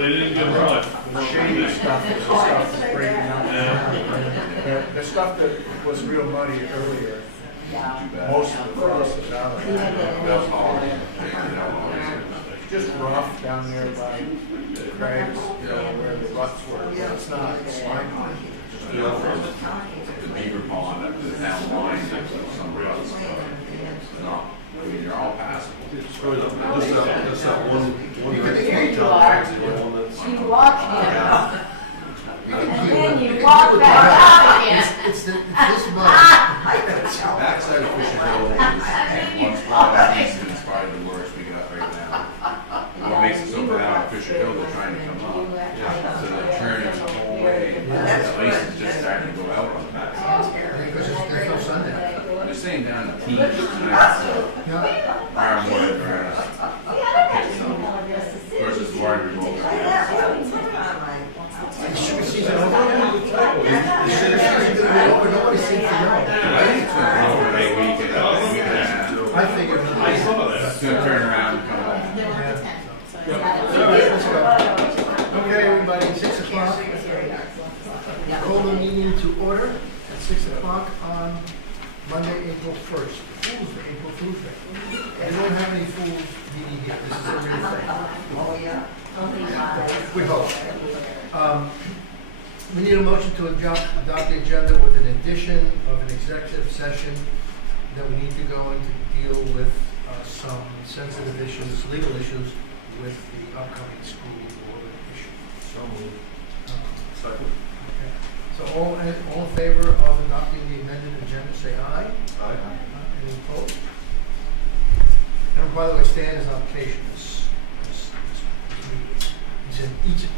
they didn't get right. The shady stuff is the stuff that's breaking up. The stuff that was real muddy earlier, most of the frost is out of it. Just rough down there by the crags, where the ruts were. It's not slimy. The beaver pond up to the town line, there's some ruts, but no, I mean, you're all passable. Just that one You very are. small town, the one that's. You walk in, and then you walk back out again. It's this month. Backside of Fisher Hill is one spot east is probably the worst we got right now. What makes it so bad on Fisher Hill, they're trying to come up. So they're turning the whole way. The ice is just starting to go out on the backside. Because there's no Sunday. They're saying down in teens tonight, so ironwood versus large remote. Is sugar season over? Is sugar season over? Nobody seems to know. I think it's going to go for a week and a half. I figured. It's going to turn around and come back. Okay, everybody, 6 o'clock. Call the meeting to order at 6 o'clock on Monday, April 1st. April Fool's Day. We don't have any fools meeting here. This is a real thing. We hope. We need a motion to adopt the agenda with an addition of an executive session that we need to go in to deal with some sensitive issues, legal issues with the upcoming school board issue. So moved. Second. Okay. So all in favor of adopting the amended agenda, say aye. Aye. Any opposed? And by the way, Stan is on vacation this week. He's in Egypt.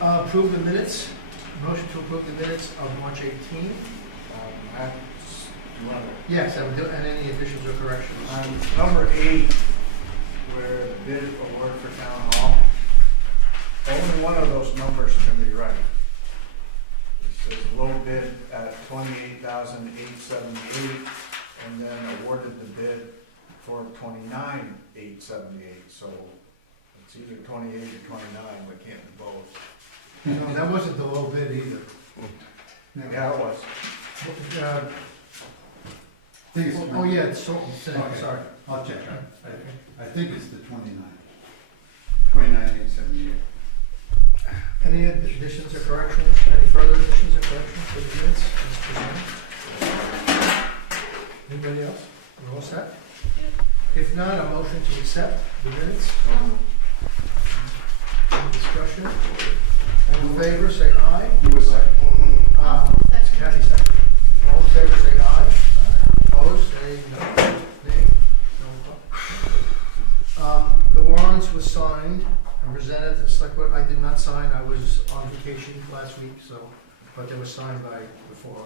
Approve the minutes. Motion to approve the minutes of March 18th. Yes, and any additions or corrections? On number 8, where the bid award for town hall, only one of those numbers can be right. It says low bid at $28,878, and then awarded the bid for $29,878. So it's either 28 or 29, but can't be both. No, that wasn't the low bid either. Yeah, it was. Oh, yeah, it's so, Okay. sorry. I'll check. I think it's the 29,878. Any additions or corrections? Any further additions or corrections to the minutes? Anybody else? We're all set? If not, a motion to accept the minutes. Any discussion? All in favor, say aye. Who was second? Kathy second. All in favor, say aye. Opposed, say no. Nay. No. The warrants were signed and presented to the select board. I did not sign. I was on vacation last week, but they were signed by the four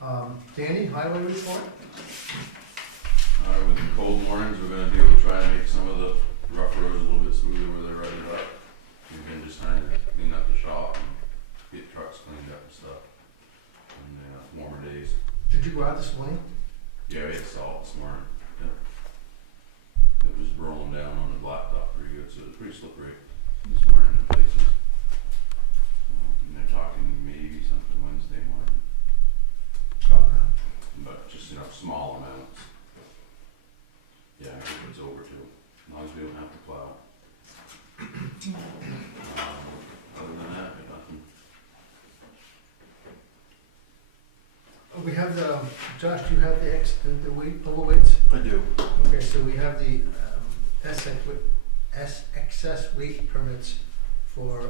members. Danny, highway report? With the cold mornings, we're going to be able to try and make some of the rough roads a little bit smoother where they're rutted up. We've been just trying to clean up the shop and get trucks cleaned up and stuff. And warmer days. Did you go out this morning? Yeah, we had salt this morning. Yeah. It was rolling down on the blacktop pretty good, so it was pretty slippery this morning in places. And they're talking maybe something Wednesday morning, Oh, no. but just small amounts. Yeah, I think it's over too, as long as we don't have to plow. Other than that, nothing. We have the, Josh, do you have the weight, total weights? I do. Okay, so we have the excess weight permits for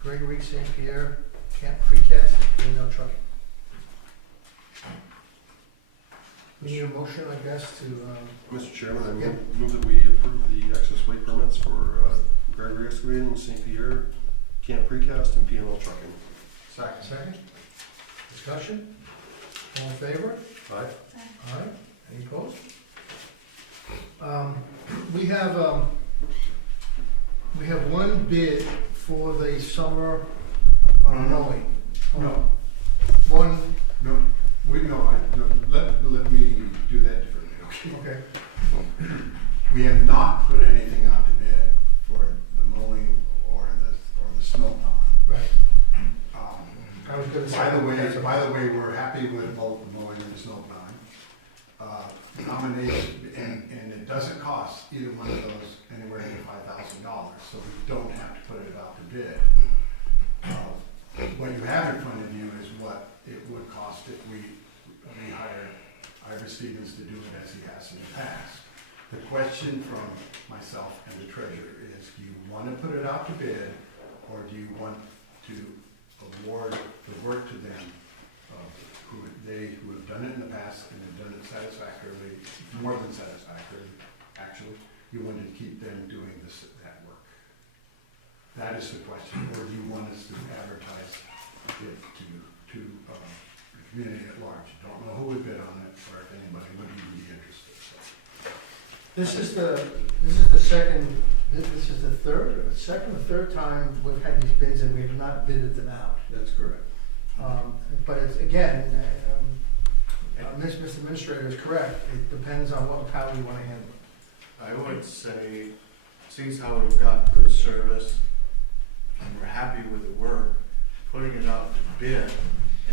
Gregory St. Pierre, Camp Precast, and no trucking. We need a motion, I guess, to, Mr. Chairman, I move that we approve the excess weight permits for Gregory Excavating, St. Pierre, Camp Precast, and P&L Trucking. second? Discussion? All in favor? Aye. Aye. Any opposed? We have one bid for the summer mowing. No. One, No, let me do that differently, okay? okay. We have not put anything out to bid anyway, we're happy with both the mowing and the snow plowing. Combination, and it doesn't cost either one of those anywhere near $5,000, so we don't have to put it out to bid. What you have in front of you is what it would cost if we hired Ira Stevens to do it as he has in the past. The question from myself and the treasurer is, do you want to put it out to bid, or do you want to award the work to them, who have done it in the past and have done it satisfactorily, more than satisfactorily, actually? You want to keep them doing that work? That is the question. Or do you want us to advertise it to the community at large? Don't know who would bid on it, or if anybody would even be interested. So. This is the second or third time we've had these bids and we have not bidded them out. That's correct. But it's, again, Mr. Administrator is correct, it depends on how you wanna handle it. I would say, seeing how we've got good service and we're happy with the work, putting it out to bid,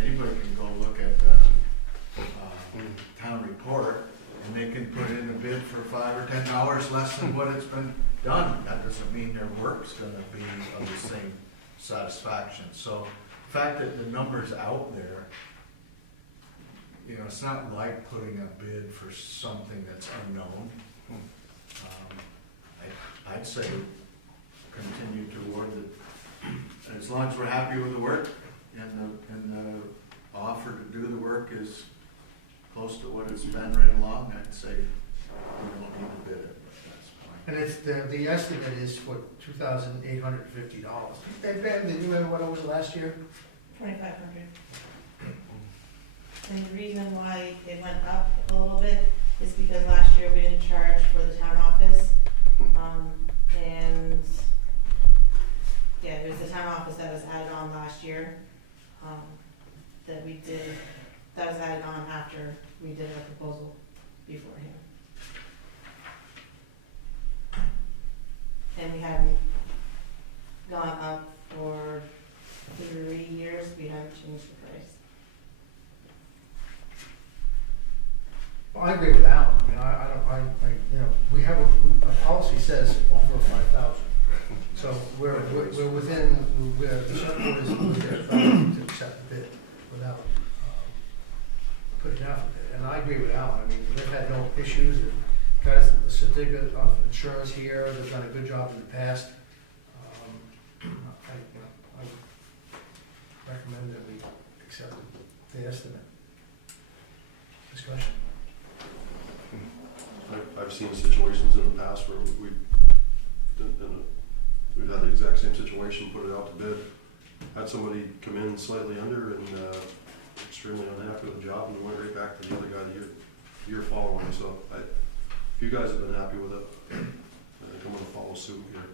anybody can go look at the town report and they can put in a bid for $5 or $10 less than what it's been done. That doesn't mean their work's gonna be of the same satisfaction. So the fact that the number's out there, you know, it's not like putting a bid for something that's unknown. I'd say continue to award it, as long as we're happy with the work and the offer to do the work is close to what it's been right along, I'd say we don't need to bid it, but that's fine. And it's, the estimate is for $2,850. Hey, Ben, did you remember what it was last year? 2,500. And the reason why it went up a little bit is because last year we didn't charge for the town office. And yeah, it was the town office that was added on last year, that we did, that was added on after we did a proposal beforehand. And we hadn't gone up for 3 years, we haven't changed the price. Well, I agree with Alan, I mean, I you know, we have a policy says over 5,000. So we're within, the select board is within to accept the bid without putting out for bid. And I agree with Alan, I mean, they've had no issues, and guys, the certificate of insurance here, they've done a good job in the past. I would recommend that we accept the estimate. Discussion? I've seen situations in the past where we've had the exact same situation, put it out to bid, had somebody come in slightly under and extremely unhappy with the job, and went right back to the other guy the year following. So if you guys have been happy with it, I think I'm going to follow suit here.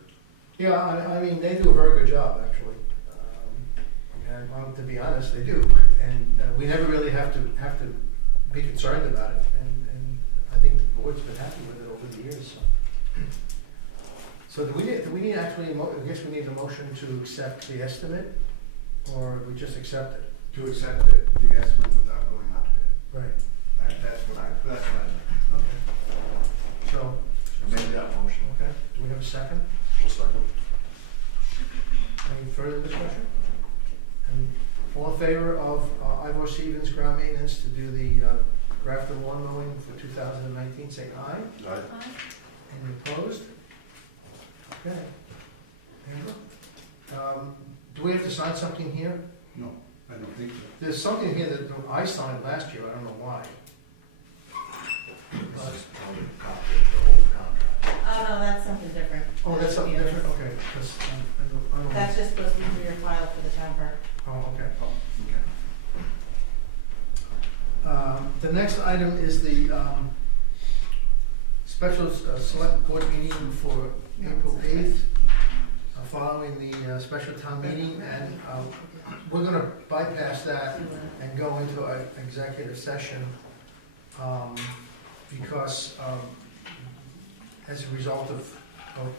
Yeah, I mean, they do a very good job, actually. And well, to be honest, they do. And we never really have to be concerned about it. And I think the board's been happy with it over the years. So do we need actually, I guess we need a motion to accept the estimate, or we just accept it? To accept the estimate without going out to bid. Right. That's what I Okay. So, Make that motion. okay, do we have a second? One second. Any further discussion? And all in favor of Ivor Stevens ground maintenance to do the Grafton lawn mowing for 2019, say aye. Aye. Any opposed? Okay. Amber? Do we have to sign something here? No, I don't think so. There's something here that I signed last year, I don't know why. This is probably a copy of the old contract. Oh, no, that's something different. Oh, that's something different, okay, 'cause, I don't. That's just supposed to be for your file for the town park. Oh, okay, the next item is the, special select board meeting for April 8th, following the special town meeting, and we're gonna bypass that and go into an executive session, because, as a result of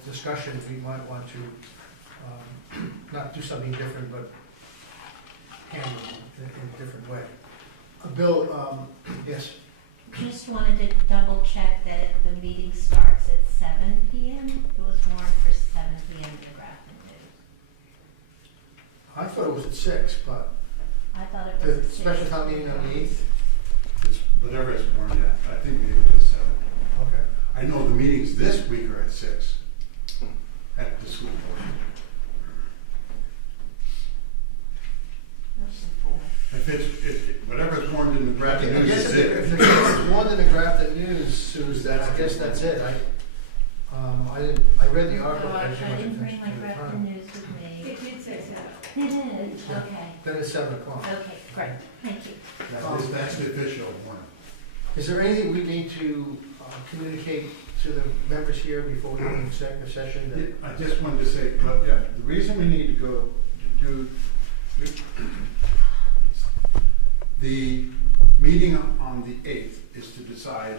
discussion, we might want to, not do something different, but handle it in a different way. Bill, yes, Just wanted to double check that if the meeting starts at 7 PM, it was warned for 7 PM in the Grafton News. I thought it was at 6, but I thought it was the at 6. special town meeting on the 8th? It's whatever it's warned at, I think maybe it is 7. Okay. I know the meetings this week are at 6 at the school board. If whatever's warned in the Grafton I News guess is if it. it's one in the Grafton News, Susan, I guess that's it. I read the article. Oh, I didn't pay much didn't bring attention my to the Grafton time. News with me. It did say so. It is, okay. Then it's 7 o'clock. Okay, great, thank you. That's the official warning. Is there anything we need to communicate to the members here before we go into executive session? that- I just wanted to say, but yeah, the reason we need to go to do the meeting on the 8th is to decide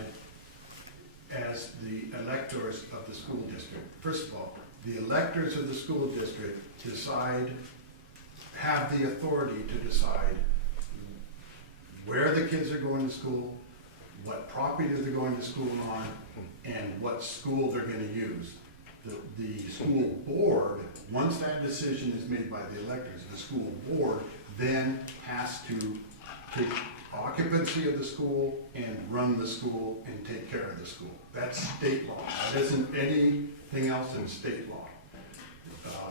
as the electors of the school district. First of all, the electors of the school district have the authority to decide where the kids are going to school, what property they're going to school on, and what school they're gonna use. The school board, once that decision is made by the electors, the school board then has to take occupancy of the school and run the school and take care of the school. That's state law. That isn't anything else in state law.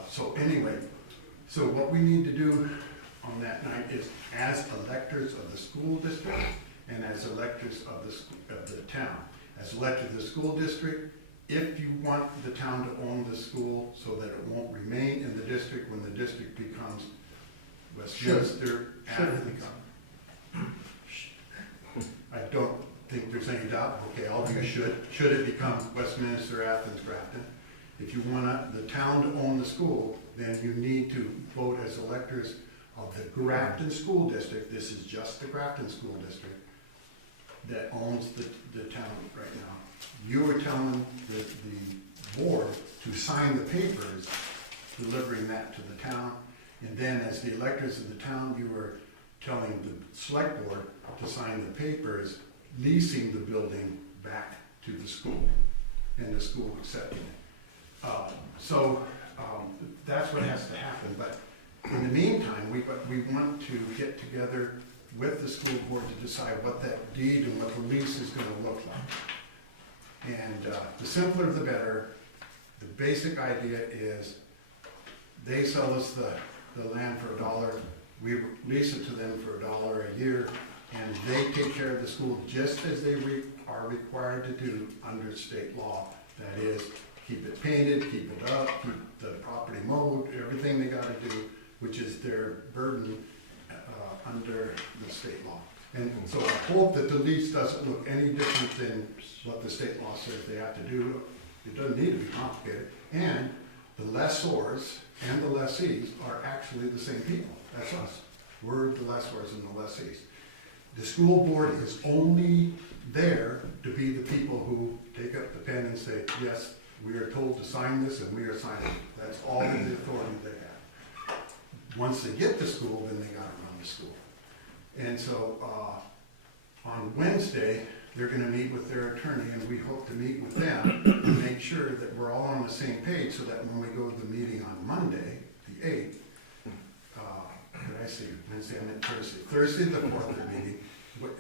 So anyway, so what we need to do on that night is, as electors of the school district and as electors of the town, as electors of the school district, if you want the town to own the school so that it won't remain in the district when the district becomes Westminster Athens. I don't think there's any doubt, okay, all of you should it become Westminster Athens Grafton. If you want the town to own the school, then you need to vote as electors of the Grafton School District. This is just the Grafton School District that owns the town right now. You were telling the board to sign the papers, delivering that to the town, and then as the electors of the town, you were telling the select board to sign the papers, leasing the building back to the school, and the school accepting it. That's what has to happen, but in the meantime, we want to get together with the school board to decide what that deed and what the lease is gonna look like. And the simpler the better. The basic idea is they sell us the land for $1, we lease it to them for $1 a year, and they take care of the school just as they are required to do under state law. That is, keep it painted, keep it up, keep the property mowed, everything they gotta do, which is their burden under the state law. And so I hope that the lease doesn't look any different than what the state law says they have to do. It doesn't need to be complicated. And the lessors and the lessees are actually the same people. That's us. We're the lessors and the lessees. The school board is only there to be the people who take up the pen and say, yes, we are told to sign this and we are signing it. That's all the authority they have. Once they get to school, then they gotta run the school. And so, on Wednesday, they're gonna meet with their attorney, and we hope to meet with them to make sure that we're all on the same page, so that when we go to the meeting on Monday, the 8th, did I say Wednesday, I meant Thursday. Thursday, the 4th, they're meeting,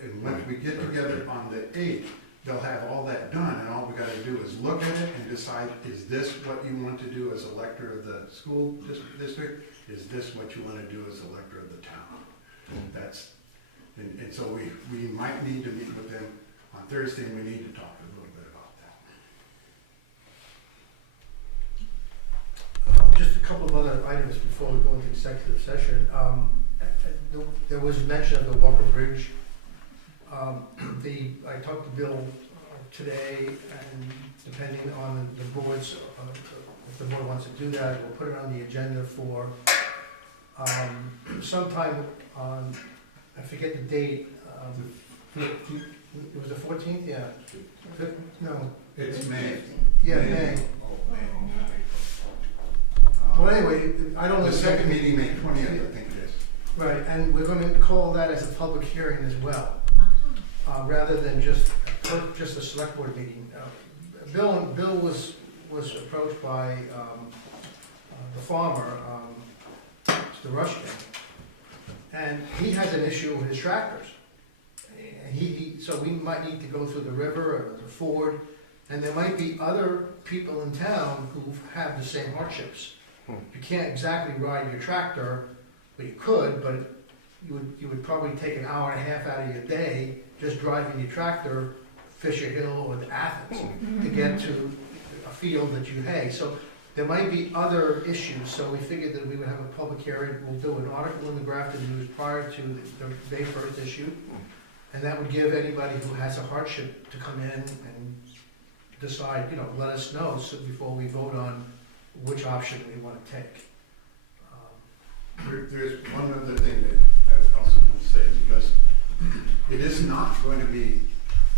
and when we get together on the 8th, they'll have all that done, and all we gotta do is look at it and decide, is this what you want to do as elector of the school district? Is this what you wanna do as elector of the town? And so we might need to meet with them on Thursday, and we need to talk a little bit about that. Just a couple of other items before we go into executive session. There was mention of the Walker Bridge. I talked to Bill today, and depending on the board's, if the board wants to do that, we'll put it on the agenda for sometime on, I forget the date. It was the 14th, yeah. No, It's May. yeah, May. Oh, May. Well, anyway, I don't know. The second meeting, May 20th, I think it is. Right, and we're gonna call that as a public hearing as well, Uh-huh. rather than just a select board meeting. Bill was approached by, the farmer, Mr. Rushton, and he has an issue with his tractors. And so we might need to go through the river or the ford, and there might be other people in town who have the same hardships. You can't exactly ride your tractor, but you could, but you would probably take an hour and a half out of your day just driving your tractor, Fisher Hill or Athens, to get to a field that you hay. So there might be other issues, so we figured that we would have a public hearing. We'll do an article in the Grafton News prior to the May 1st issue, and that would give anybody who has a hardship to come in and decide, let us know so before we vote on which option we want to take. There's one other thing that I was also going to say, because it is not going to be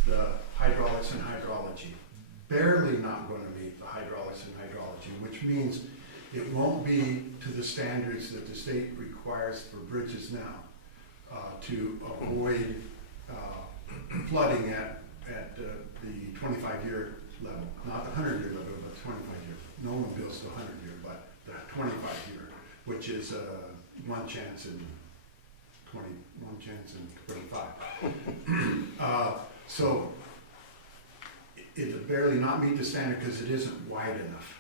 the hydraulics and hydrology, barely not going to meet the hydraulics and hydrology, which means it won't be to the standards that the state requires for bridges now, to avoid flooding at the 25-year level, not the 100-year level, but 25-year. No one builds to 100-year, but the 25-year, which is 1 chance in 25. So it'll barely not meet the standard because it isn't wide enough.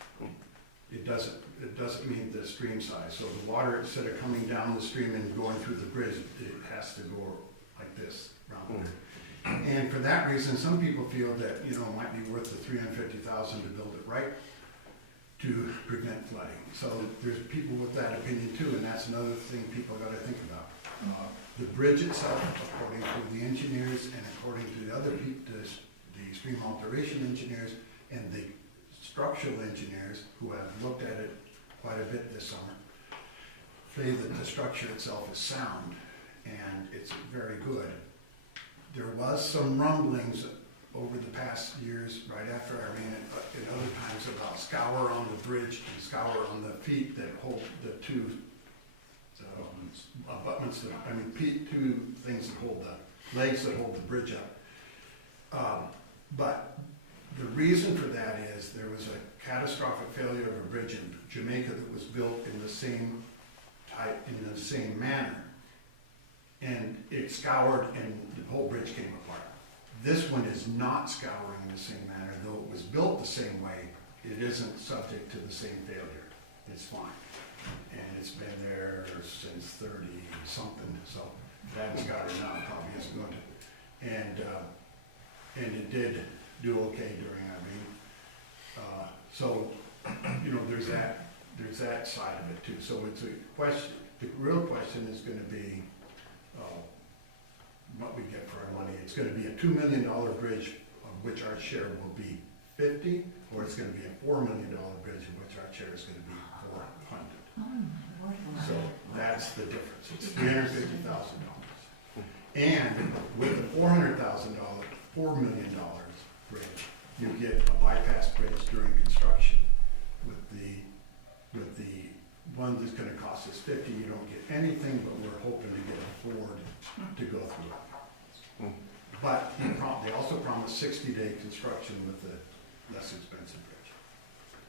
It doesn't meet the stream size. So the water, instead of coming down the stream and going through the bridge, it has to go like this around there. And for that reason, some people feel that, it might be worth the $350,000 to build it right to prevent flooding. So there's people with that opinion too, and that's another thing people got to think about. The bridge itself, according to the engineers and according to the other people, the stream alteration engineers and the structural engineers who have looked at it quite a bit this summer, say that the structure itself is sound and it's very good. There was some rumblings over the past years, right after Irene, but in other times about scour on the bridge and scour on the feet that hold the two abutments, two things that hold the legs that hold the bridge up. But the reason for that is there was a catastrophic failure of a bridge in Jamaica that was built in the same type, in the same manner. And it scoured and the whole bridge came apart. This one is not scouring in the same manner, though it was built the same way, it isn't subject to the same failure. It's fine. And it's been there since 30 something, so if it hasn't got it now, it probably isn't going to. And it did do okay during Irene. So, there's that side of it too. So it's a question, the real question is gonna be, what we get for our money. It's gonna be a $2 million bridge, of which our share will be 50, or it's gonna be a $4 million bridge, of which our share is gonna be 400. Oh, my word. So that's the difference. It's $350,000. And with the $400,000, $4 million bridge, you get a bypass bridge during construction. With the one that's gonna cost us 50, you don't get anything, but we're hoping to get a Ford to go through it. But they also promised 60-day construction with the less expensive bridge.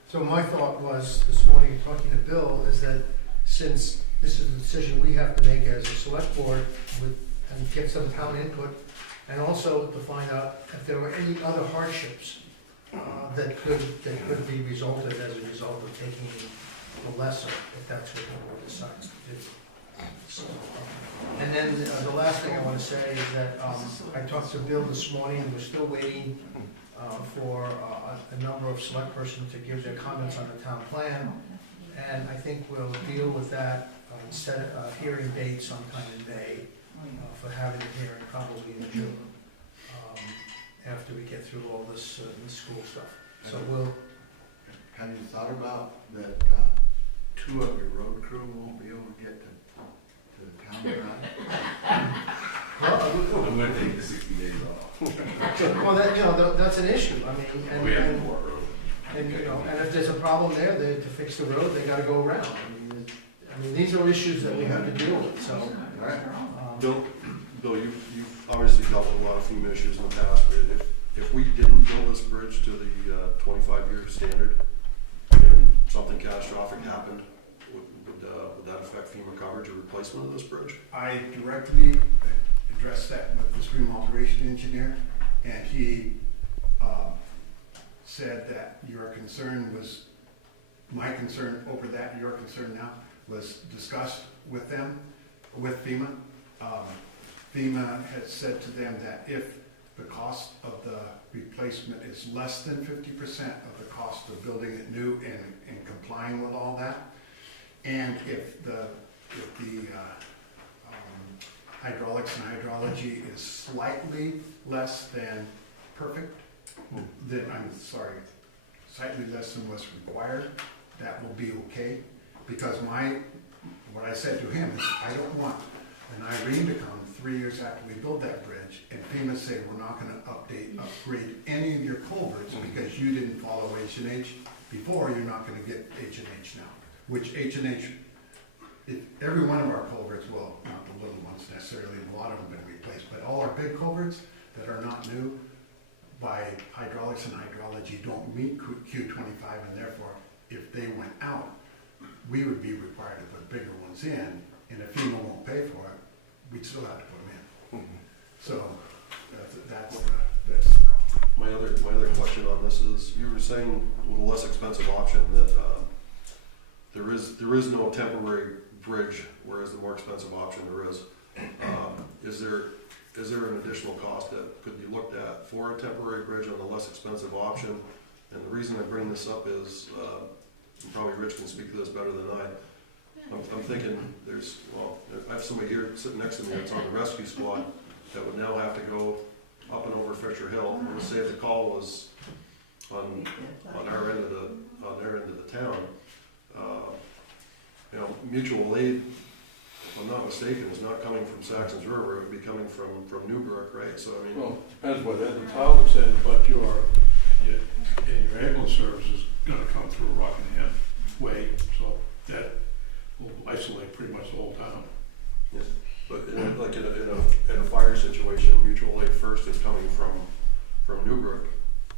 So my thought was, this morning, talking to Bill, is that since this is a decision we have to make as a select board and get some town input, and also to find out if there were any other hardships that could be resulted as a result of taking the lesser, if that's what the board decides to do. So, and then the last thing I want to say is that I talked to Bill this morning, and we're still waiting for a number of select persons to give their comments on the town plan. And I think we'll deal with that, set a hearing date sometime in May for having a hearing probably in June, after we get through all this school stuff. So we'll. Have you thought about that 2 of your road crew won't be able to get to the town drive? I'm gonna take the 60 days off. Well, that's an issue. I mean, We have and more road. and if there's a problem there, to fix the road, they got to go around. I mean, I mean, these are issues that we have to deal with, so. Right. Bill, you've obviously dealt with a lot of FEMA issues in the past. If we didn't build this bridge to the 25-year standard and something catastrophic happened, would that affect FEMA coverage or replacement of this bridge? I directly addressed that with the stream alteration engineer, and he said that your concern was, my concern over that, your concern now, was discussed with them, with FEMA. FEMA has said to them that if the cost of the replacement is less than 50% of the cost of building it new and complying with all that, and if the hydraulics and hydrology is slightly less than perfect, then, I'm sorry, slightly less than what's required, that will be okay. Because what I said to him is, I don't want an Irene to come 3 years after we build that bridge and FEMA say, we're not gonna upgrade any of your culverts because you didn't follow H&H before, you're not gonna get H&H now. Which H&H, every one of our culverts, well, not the little ones necessarily, a lot of them have been replaced, but all our big culverts that are not new, by hydraulics and hydrology, don't meet Q25, and therefore, if they went out, we would be required to put bigger ones in, and if FEMA won't pay for it, we'd still have to put them in. So, that's My other question on this is, you were saying with a less expensive option that there is no temporary bridge, whereas the more expensive option there is. Is there an additional cost that could be looked at for a temporary bridge on the less expensive option? And the reason I bring this up is, and probably Rich can speak to this better than I. I'm thinking I have somebody here sitting next to me that's on the rescue squad that would now have to go up and over Fisher Hill. And say if the call was on our end of the town, mutual aid, if I'm not mistaken, is not coming from Saxon's River, it would be coming from Newbrook, right? So I mean, Well, depends what end of town it's in, but your ambulance service is gonna come through Rockingham Way, so that will isolate pretty much the whole town. but in a fire situation, mutual aid first is coming from Newbrook,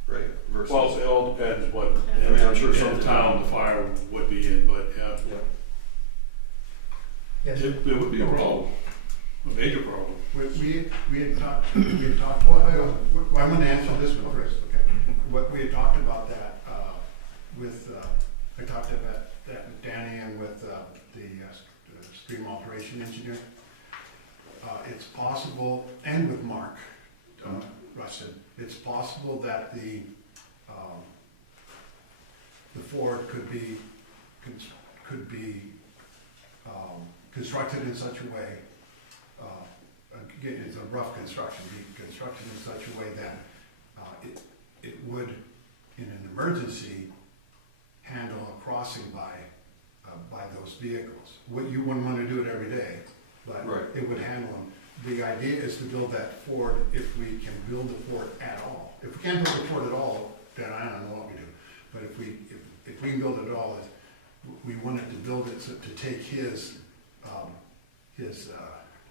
right? Versus, Well, it all depends what, I mean, I'm sure in something- town the fire would be in, but yeah. Yes, There would be a problem, a major problem. we had talked, well, I'm gonna answer this one first, okay? What we had talked about that, I talked about that with Danny and with the stream alteration engineer. It's possible, and with Mark Rustin, it's possible that the ford could be constructed in such a way, again, it's a rough construction, be constructed in such a way that it would, in an emergency, handle a crossing by those vehicles. You wouldn't want to do it every day, but Right. it would handle them. The idea is to build that ford if we can build the ford at all. If we can't build the ford at all, then I don't know what we do. But if we can build it at all, we wanted to build it to take his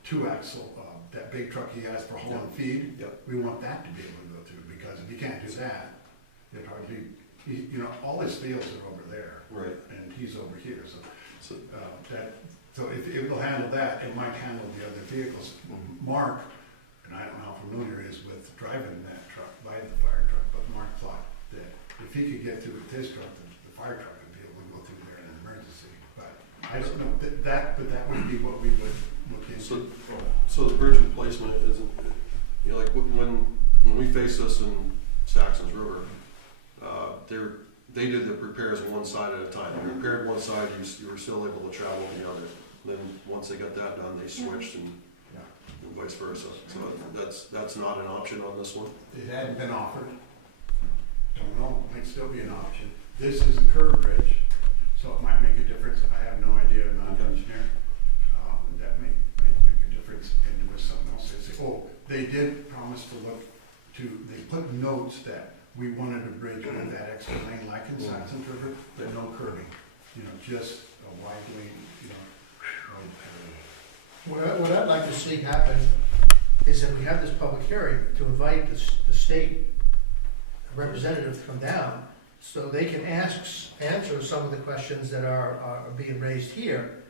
two-axle, that big truck he has for hauling feed. Yep. We want that to be able to go through, because if you can't do that, it hardly, all his fields are over there, right. and he's over here, so So, if it will handle that, it might handle the other vehicles. Mark, and I don't know how familiar he is with driving that truck by the fire truck, but Mark thought that if he could get through with his truck, the fire truck would be able to go through there in an emergency. But I don't know, but that would be what we would look into. so the bridge replacement isn't, like when we faced this in Saxon's River, they did the repairs on one side at a time. They repaired one side, you were still able to travel the other. Then once they got that done, they switched and vice versa. So that's not an option on this one. It hadn't been offered. Don't know, might still be an option. This is a curb bridge, so it might make a difference. I have no idea, I'm not an engineer. That may make a difference, and there was something else they say. Oh, they did promise to they put notes that we wanted a bridge with that extra lane like in Saxon River, but no curbing. Just a wide lane, What I'd like to see happen is that we have this public hearing to invite the state representative to come down so they can answer some of the questions that are being raised here.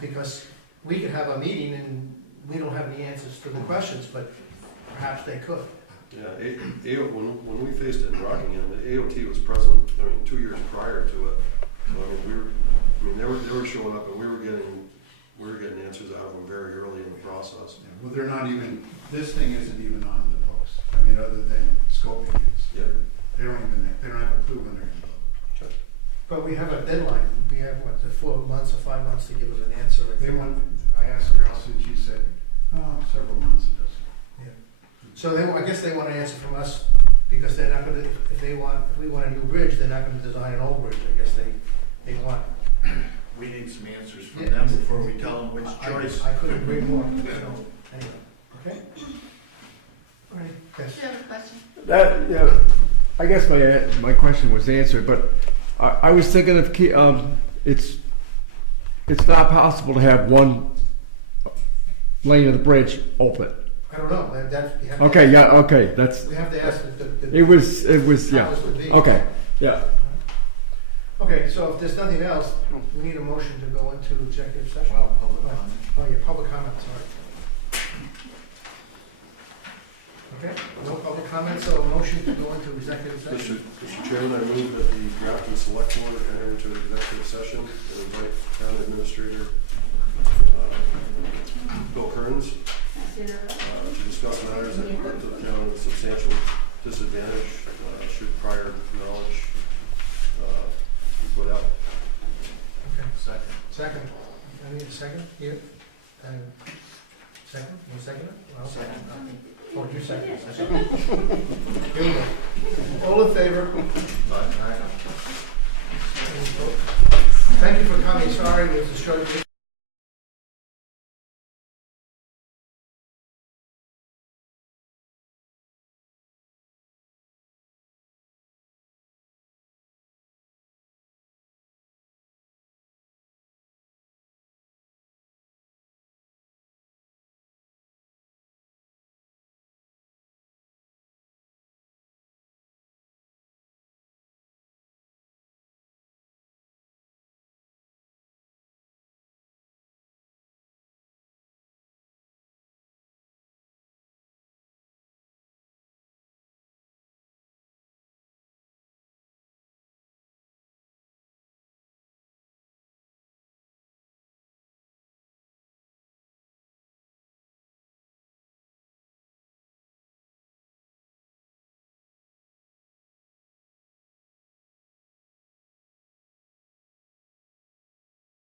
Because we could have a meeting and we don't have any answers to the questions, but perhaps they could. Yeah, when we faced it in Rockingham, the AOT was present, 2 years prior to it. So, they were showing up and we were getting answers out of them very early in the process. Yeah, well, they're not even, this thing isn't even on the post. I mean, other than scoping it. Yeah. They don't have a clue when they're gonna vote. But we have a deadline. We have, what, 4 months or 5 months to give us an answer. I asked her else and she said, several months it doesn't. So I guess they want an answer from us, because they're not gonna, if we want a new bridge, they're not gonna design an old bridge. I guess they want. We need some answers from Yeah. them before we tell them which choice. I couldn't agree more, so, anyway, okay? All right, yes. Do you have a question? That, yeah, I guess my question was answered, but I was thinking of it's not possible to have one lane of the bridge open. I don't know, you have to. Okay, yeah, okay, that's, We have to ask the. it was, yeah, powers that be. okay, yeah. Okay, so if there's nothing else, we need a motion to go into executive session. Well, public comment. Oh, yeah, public comment, sorry. Okay, no public comment, so a motion to go into executive session. Mr. Chairman, I move that the Grafton Select Board enter into executive session and invite Town Administrator Bill Kearns to discuss matters that put the town at substantial disadvantage should prior knowledge be put out. Okay, Second. second. I need a second here. Second, you second it? Well, Second. Oh, you second it. Here we go. All in favor? Thank you for coming, sorry, it was a short.